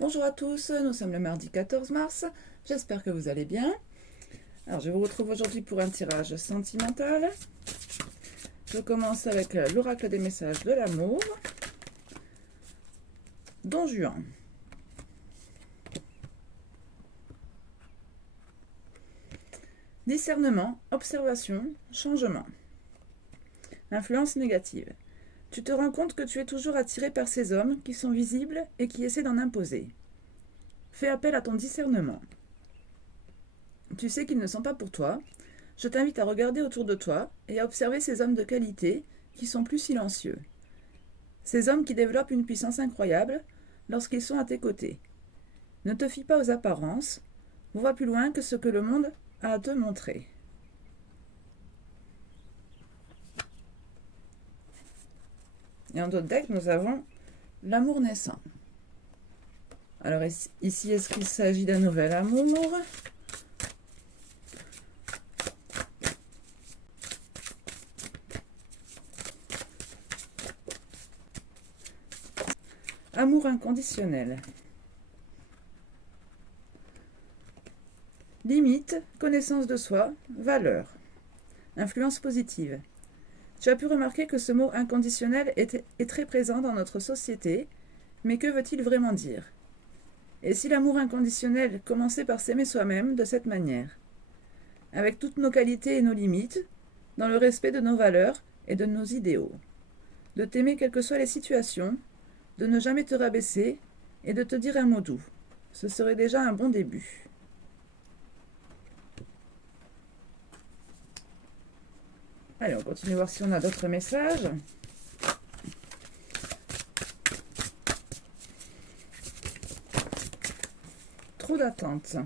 Bonjour à tous, nous sommes le mardi 14 mars, j'espère que vous allez bien. Alors je vous retrouve aujourd'hui pour un tirage sentimental. Je commence avec l'oracle des messages de l'amour, Don Juan. Discernement, observation, changement. Influence négative. Tu te rends compte que tu es toujours attiré par ces hommes qui sont visibles et qui essaient d'en imposer. Fais appel à ton discernement. Tu sais qu'ils ne sont pas pour toi. Je t'invite à regarder autour de toi et à observer ces hommes de qualité qui sont plus silencieux. Ces hommes qui développent une puissance incroyable lorsqu'ils sont à tes côtés. Ne te fie pas aux apparences. Vois plus loin que ce que le monde a à te montrer. Et en d'autres decks, nous avons l'amour naissant. Alors ici, est-ce qu'il s'agit d'un nouvel amour ? Amour inconditionnel. Limite, connaissance de soi, valeur. Influence positive. Tu as pu remarquer que ce mot inconditionnel est très présent dans notre société, mais que veut-il vraiment dire ? Et si l'amour inconditionnel commençait par s'aimer soi-même de cette manière, avec toutes nos qualités et nos limites, dans le respect de nos valeurs et de nos idéaux, de t'aimer quelles que soient les situations, de ne jamais te rabaisser et de te dire un mot doux. Ce serait déjà un bon début. Allez, on continue à voir si on a d'autres messages. Trop d'attente.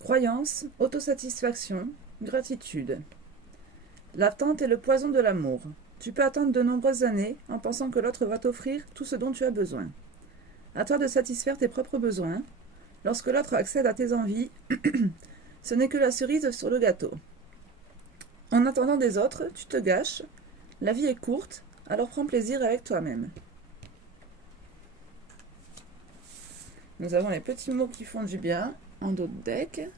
Croyance, autosatisfaction, gratitude. L'attente est le poison de l'amour. Tu peux attendre de nombreuses années en pensant que l'autre va t'offrir tout ce dont tu as besoin. À toi de satisfaire tes propres besoins. Lorsque l'autre accède à tes envies, ce n'est que la cerise sur le gâteau. En attendant des autres, tu te gâches. La vie est courte, alors prends plaisir avec toi-même. Nous avons les petits mots qui font du bien en d'autres decks.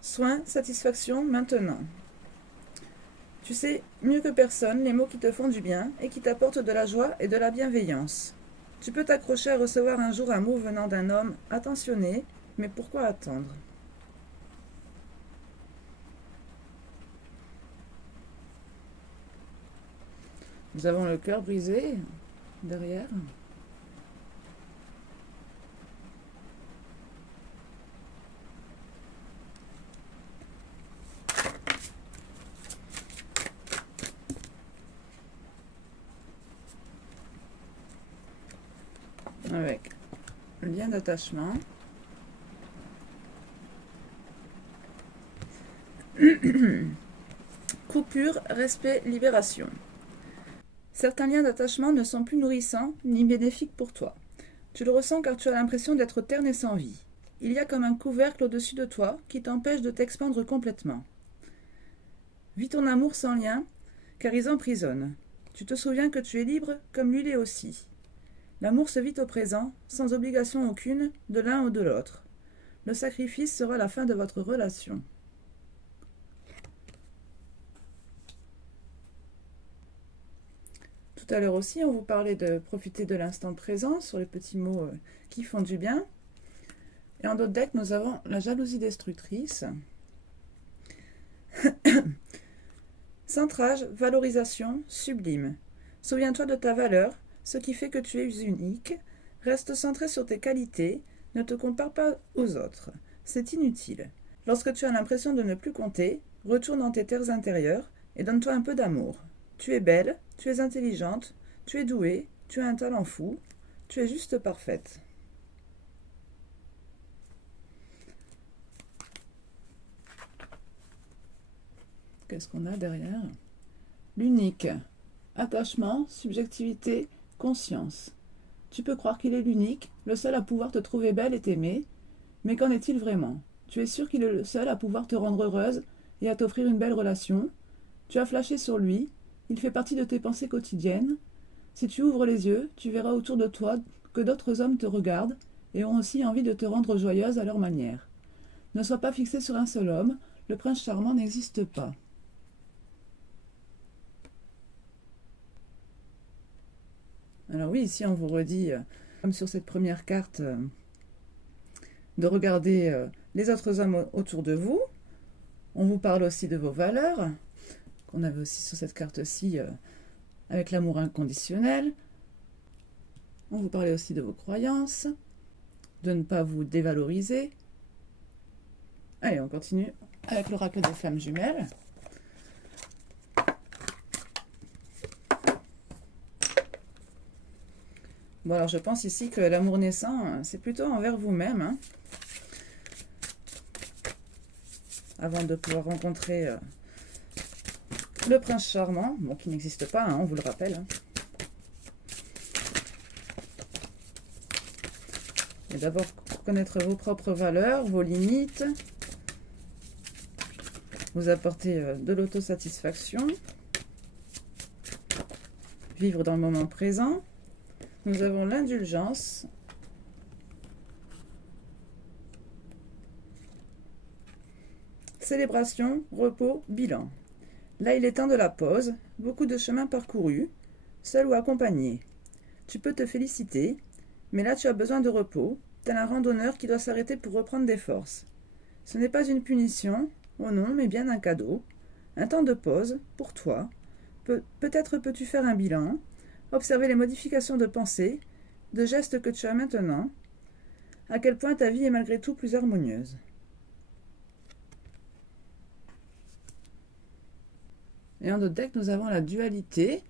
Soin, satisfaction, maintenant. Tu sais mieux que personne les mots qui te font du bien et qui t'apportent de la joie et de la bienveillance. Tu peux t'accrocher à recevoir un jour un mot venant d'un homme attentionné, mais pourquoi attendre ? Nous avons le cœur brisé derrière. Avec le lien d'attachement. Coupure, respect, libération. Certains liens d'attachement ne sont plus nourrissants ni bénéfiques pour toi. Tu le ressens car tu as l'impression d'être terne et sans vie. Il y a comme un couvercle au-dessus de toi qui t'empêche de t'expandre complètement. Vis ton amour sans lien, car ils emprisonnent. Tu te souviens que tu es libre comme lui l'est aussi. L'amour se vit au présent, sans obligation aucune, de l'un ou de l'autre. Le sacrifice sera la fin de votre relation. Tout à l'heure aussi, on vous parlait de profiter de l'instant présent sur les petits mots qui font du bien. Et en d'autres decks, nous avons la jalousie destructrice. Centrage, valorisation, sublime. Souviens-toi de ta valeur, ce qui fait que tu es unique. Reste centré sur tes qualités, ne te compare pas aux autres. C'est inutile. Lorsque tu as l'impression de ne plus compter, retourne dans tes terres intérieures et donne-toi un peu d'amour. Tu es belle, tu es intelligente, tu es douée, tu as un talent fou, tu es juste parfaite. Qu'est-ce qu'on a derrière ? L'unique. Attachement, subjectivité, conscience. Tu peux croire qu'il est l'unique, le seul à pouvoir te trouver belle et t'aimer, mais qu'en est-il vraiment ? Tu es sûr qu'il est le seul à pouvoir te rendre heureuse et à t'offrir une belle relation. Tu as flashé sur lui, il fait partie de tes pensées quotidiennes. Si tu ouvres les yeux, tu verras autour de toi que d'autres hommes te regardent et ont aussi envie de te rendre joyeuse à leur manière. Ne sois pas fixé sur un seul homme, le prince charmant n'existe pas. Alors oui, ici on vous redit, comme sur cette première carte, de regarder les autres hommes autour de vous. On vous parle aussi de vos valeurs, qu'on avait aussi sur cette carte-ci, avec l'amour inconditionnel. On vous parlait aussi de vos croyances, de ne pas vous dévaloriser. Allez, on continue avec l'oracle des flammes jumelles. Bon, alors je pense ici que l'amour naissant, c'est plutôt envers vous-même, hein, avant de pouvoir rencontrer le prince charmant, bon, qui n'existe pas, hein, on vous le rappelle. Hein. Et d'abord, connaître vos propres valeurs, vos limites, vous apporter de l'autosatisfaction, vivre dans le moment présent. Nous avons l'indulgence, célébration, repos, bilan. Là, il est temps de la pause, beaucoup de chemin parcouru, seul ou accompagné. Tu peux te féliciter, mais là tu as besoin de repos, tel un randonneur qui doit s'arrêter pour reprendre des forces. Ce n'est pas une punition, oh non, mais bien un cadeau, un temps de pause, pour toi. Peut-être peux-tu faire un bilan, observer les modifications de pensée, de gestes que tu as maintenant, à quel point ta vie est malgré tout plus harmonieuse. Et en notre deck, nous avons la dualité.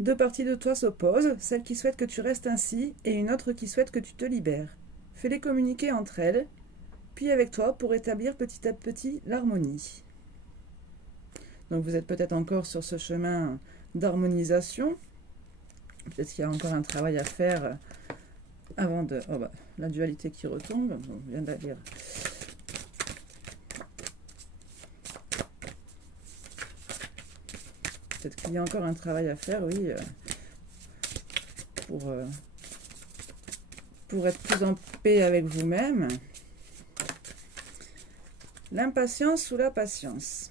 Deux parties de toi s'opposent, celle qui souhaite que tu restes ainsi et une autre qui souhaite que tu te libères. Fais-les communiquer entre elles, puis avec toi pour établir petit à petit l'harmonie. Donc vous êtes peut-être encore sur ce chemin d'harmonisation. Peut-être qu'il y a encore un travail à faire avant de... Oh bah, la dualité qui retombe, on vient de la lire. Peut-être qu'il y a encore un travail à faire, oui, pour être plus en paix avec vous-même. L'impatience ou la patience.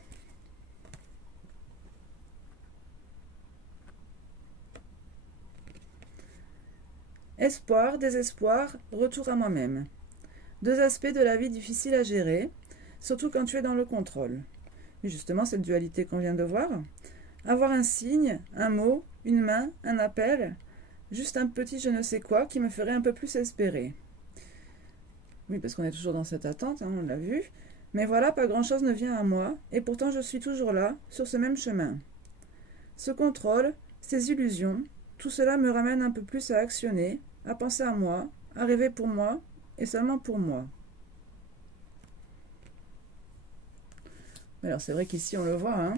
Espoir, désespoir, retour à moi-même. Deux aspects de la vie difficiles à gérer, surtout quand tu es dans le contrôle. Et justement, cette dualité qu'on vient de voir. Avoir un signe, un mot, une main, un appel, juste un petit je ne sais quoi qui me ferait un peu plus espérer. Oui, parce qu'on est toujours dans cette attente, hein, on l'a vu. Mais voilà, pas grand-chose ne vient à moi, et pourtant je suis toujours là, sur ce même chemin. Ce contrôle, ces illusions, tout cela me ramène un peu plus à actionner, à penser à moi, à rêver pour moi, et seulement pour moi. Alors c'est vrai qu'ici on le voit, hein,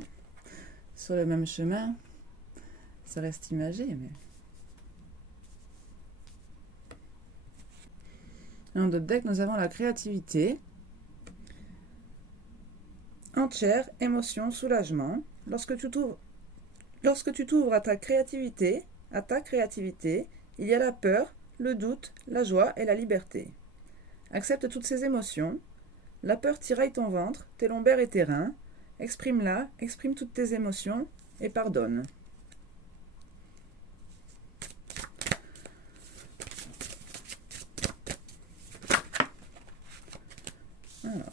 sur le même chemin, ça reste imagé, mais... Dans notre deck, nous avons la créativité, entière, émotion, soulagement. Lorsque tu t'ouvres à ta créativité, il y a la peur, le doute, la joie et la liberté. Accepte toutes ces émotions. La peur tiraille ton ventre, tes lombaires et tes reins. Exprime-la, exprime toutes tes émotions et pardonne. Alors,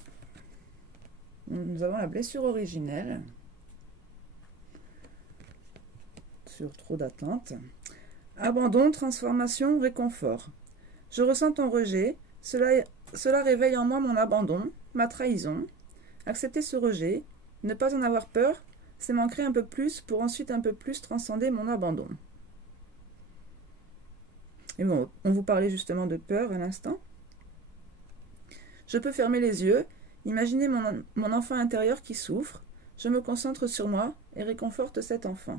nous avons la blessure originelle sur trop d'attente. Abandon, transformation, réconfort. Je ressens ton rejet. Cela réveille en moi mon abandon, ma trahison. Accepter ce rejet, ne pas en avoir peur, c'est m'ancrer un peu plus pour ensuite un peu plus transcender mon abandon. Et bon, on vous parlait justement de peur à l'instant. Je peux fermer les yeux, imaginer mon enfant intérieur qui souffre. Je me concentre sur moi et réconforte cet enfant.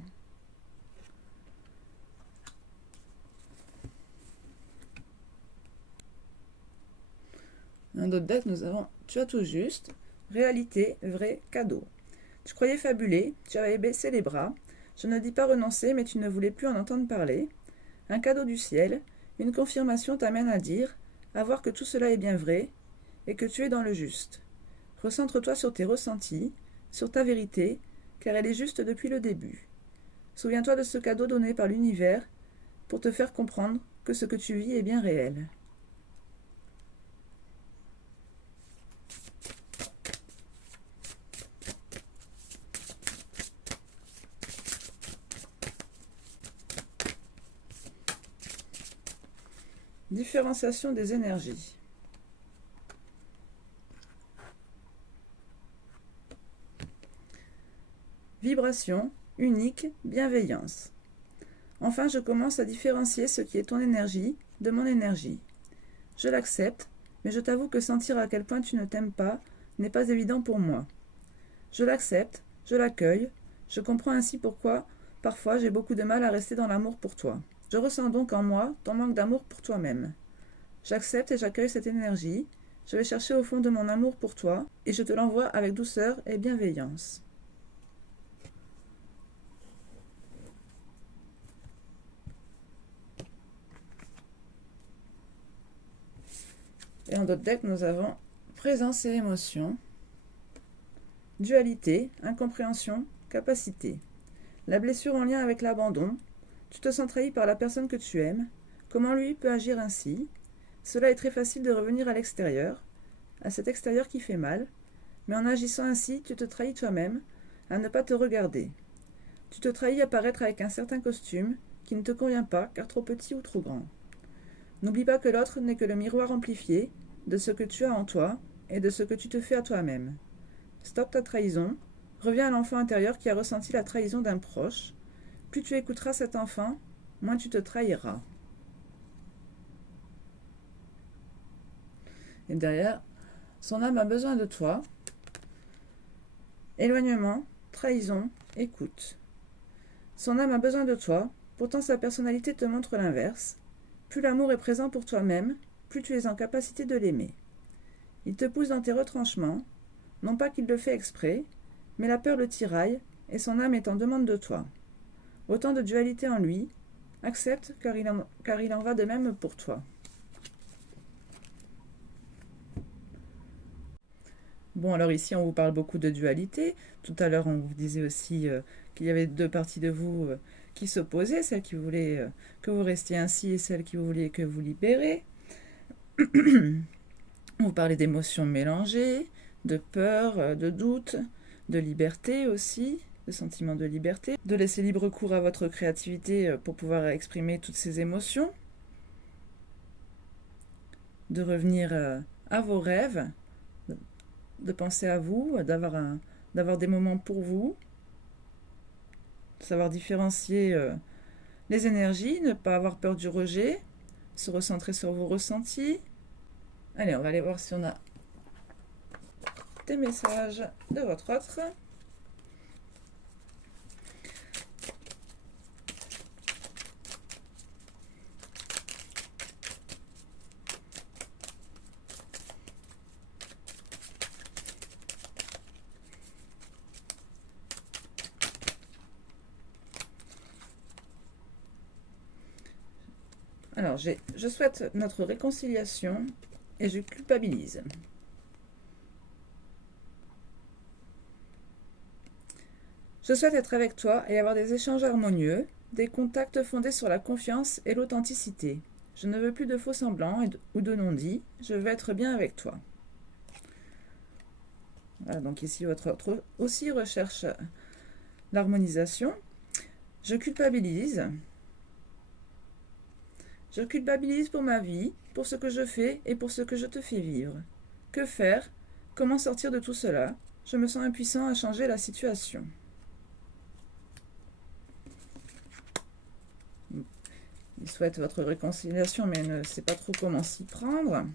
Un autre deck, nous avons tu as tout juste, réalité, vrai, cadeau. Tu croyais fabuler, tu avais baissé les bras. Je ne dis pas renoncer, mais tu ne voulais plus en entendre parler. Un cadeau du ciel, une confirmation t'amène à voir que tout cela est bien vrai et que tu es dans le juste. Recentre-toi sur tes ressentis, sur ta vérité, car elle est juste depuis le début. Souviens-toi de ce cadeau donné par l'univers pour te faire comprendre que ce que tu vis est bien réel. Différenciation des énergies. Vibration, unique, bienveillance. Enfin, je commence à différencier ce qui est ton énergie de mon énergie. Je l'accepte, mais je t'avoue que sentir à quel point tu ne t'aimes pas n'est pas évident pour moi. Je l'accepte, je l'accueille, je comprends ainsi pourquoi, parfois, j'ai beaucoup de mal à rester dans l'amour pour toi. Je ressens donc en moi ton manque d'amour pour toi-même. J'accepte et j'accueille cette énergie, je vais chercher au fond de mon amour pour toi, et je te l'envoie avec douceur et bienveillance. Et en d'autres decks, nous avons présence et émotion, dualité, incompréhension, capacité. La blessure en lien avec l'abandon, tu te sens trahi par la personne que tu aimes, comment lui peut agir ainsi? Cela est très facile de revenir à l'extérieur, à cet extérieur qui fait mal, mais en agissant ainsi, tu te trahis toi-même, à ne pas te regarder. Tu te trahis à paraître avec un certain costume qui ne te convient pas car trop petit ou trop grand. N'oublie pas que l'autre n'est que le miroir amplifié de ce que tu as en toi et de ce que tu te fais à toi-même. Stoppe ta trahison, reviens à l'enfant intérieur qui a ressenti la trahison d'un proche. Plus tu écouteras cet enfant, moins tu te trahiras. Et derrière, son âme a besoin de toi. Éloignement, trahison, écoute. Son âme a besoin de toi, pourtant sa personnalité te montre l'inverse. Plus l'amour est présent pour toi-même, plus tu es en capacité de l'aimer. Il te pousse dans tes retranchements, non pas qu'il le fait exprès, mais la peur le tiraille et son âme est en demande de toi. Autant de dualité en lui, accepte car il en va de même pour toi. Bon, alors ici, on vous parle beaucoup de dualité. Tout à l'heure, on vous disait aussi qu'il y avait deux parties de vous qui s'opposaient, celle qui voulait que vous restiez ainsi et celle qui voulait que vous libérez. On vous parlait d'émotions mélangées, de peur, de doute, de liberté aussi, de sentiment de liberté, de laisser libre cours à votre créativité pour pouvoir exprimer toutes ces émotions, de revenir à vos rêves, de penser à vous, d'avoir des moments pour vous, de savoir différencier les énergies, ne pas avoir peur du rejet, se recentrer sur vos ressentis. Allez, on va aller voir si on a des messages de votre autre. Alors, je souhaite notre réconciliation et je culpabilise. Je souhaite être avec toi et avoir des échanges harmonieux, des contacts fondés sur la confiance et l'authenticité. Je ne veux plus de faux semblants ou de non-dits, je veux être bien avec toi. Voilà, donc ici, votre autre aussi recherche l'harmonisation. Je culpabilise. Je culpabilise pour ma vie, pour ce que je fais et pour ce que je te fais vivre. Que faire? Comment sortir de tout cela? Je me sens impuissant à changer la situation. Il souhaite votre réconciliation, mais ne sait pas trop comment s'y prendre.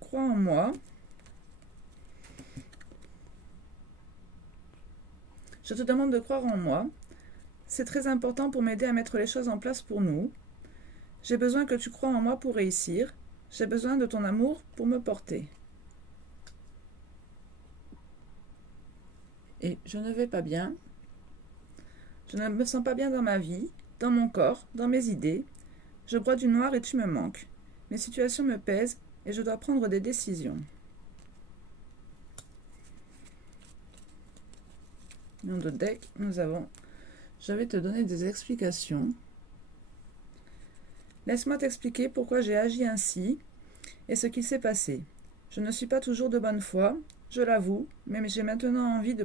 Crois en moi. Je te demande de croire en moi. C'est très important pour m'aider à mettre les choses en place pour nous. J'ai besoin que tu crois en moi pour réussir. J'ai besoin de ton amour pour me porter. Et je ne vais pas bien. Je ne me sens pas bien dans ma vie, dans mon corps, dans mes idées. Je broie du noir et tu me manques. Mes situations me pèsent et je dois prendre des décisions. Dans notre deck, nous avons « Je vais te donner des explications. Laisse-moi t'expliquer pourquoi j'ai agi ainsi et ce qu'il s'est passé. Je ne suis pas toujours de bonne foi, je l'avoue, mais j'ai maintenant envie de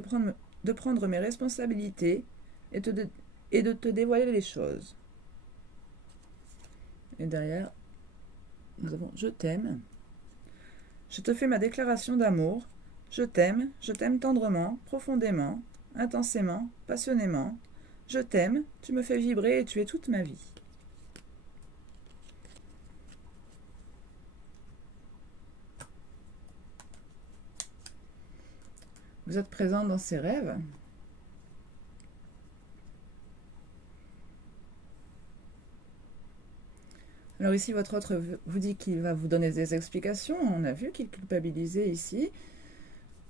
prendre mes responsabilités et de te dévoiler les choses. » Et derrière, nous avons « Je t'aime. Je te fais ma déclaration d'amour. Je t'aime tendrement, profondément, intensément, passionnément. Je t'aime, tu me fais vibrer et tu es toute ma vie. » Vous êtes présent dans ses rêves. Alors ici, votre autre vous dit qu'il va vous donner des explications. On a vu qu'il culpabilisait ici.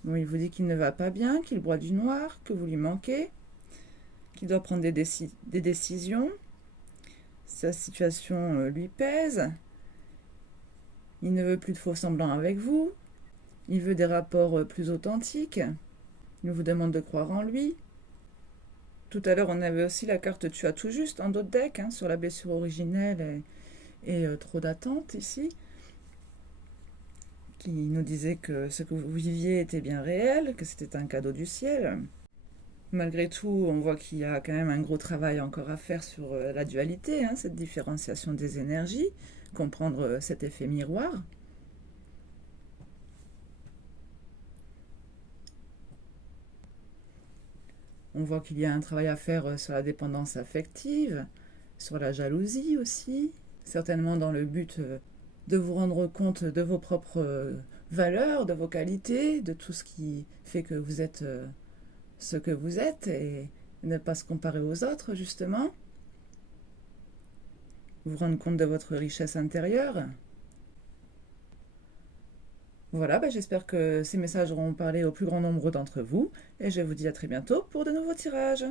Bon, il vous dit qu'il ne va pas bien, qu'il broie du noir, que vous lui manquez, qu'il doit prendre des décisions. Sa situation lui pèse. Il ne veut plus de faux semblants avec vous. Il veut des rapports plus authentiques. Il vous demande de croire en lui. Tout à l'heure, on avait aussi la carte Tu as tout juste en d'autres decks, sur la blessure originelle et trop d'attente ici, qui nous disait que ce que vous viviez était bien réel, que c'était un cadeau du ciel. Malgré tout, on voit qu'il y a quand même un gros travail encore à faire sur la dualité, cette différenciation des énergies, comprendre cet effet miroir. On voit qu'il y a un travail à faire sur la dépendance affective, sur la jalousie aussi, certainement dans le but de vous rendre compte de vos propres valeurs, de vos qualités, de tout ce qui fait que vous êtes ce que vous êtes et ne pas se comparer aux autres, justement. Vous rendre compte de votre richesse intérieure. Voilà, j'espère que ces messages auront parlé au plus grand nombre d'entre vous et je vous dis à très bientôt pour de nouveaux tirages.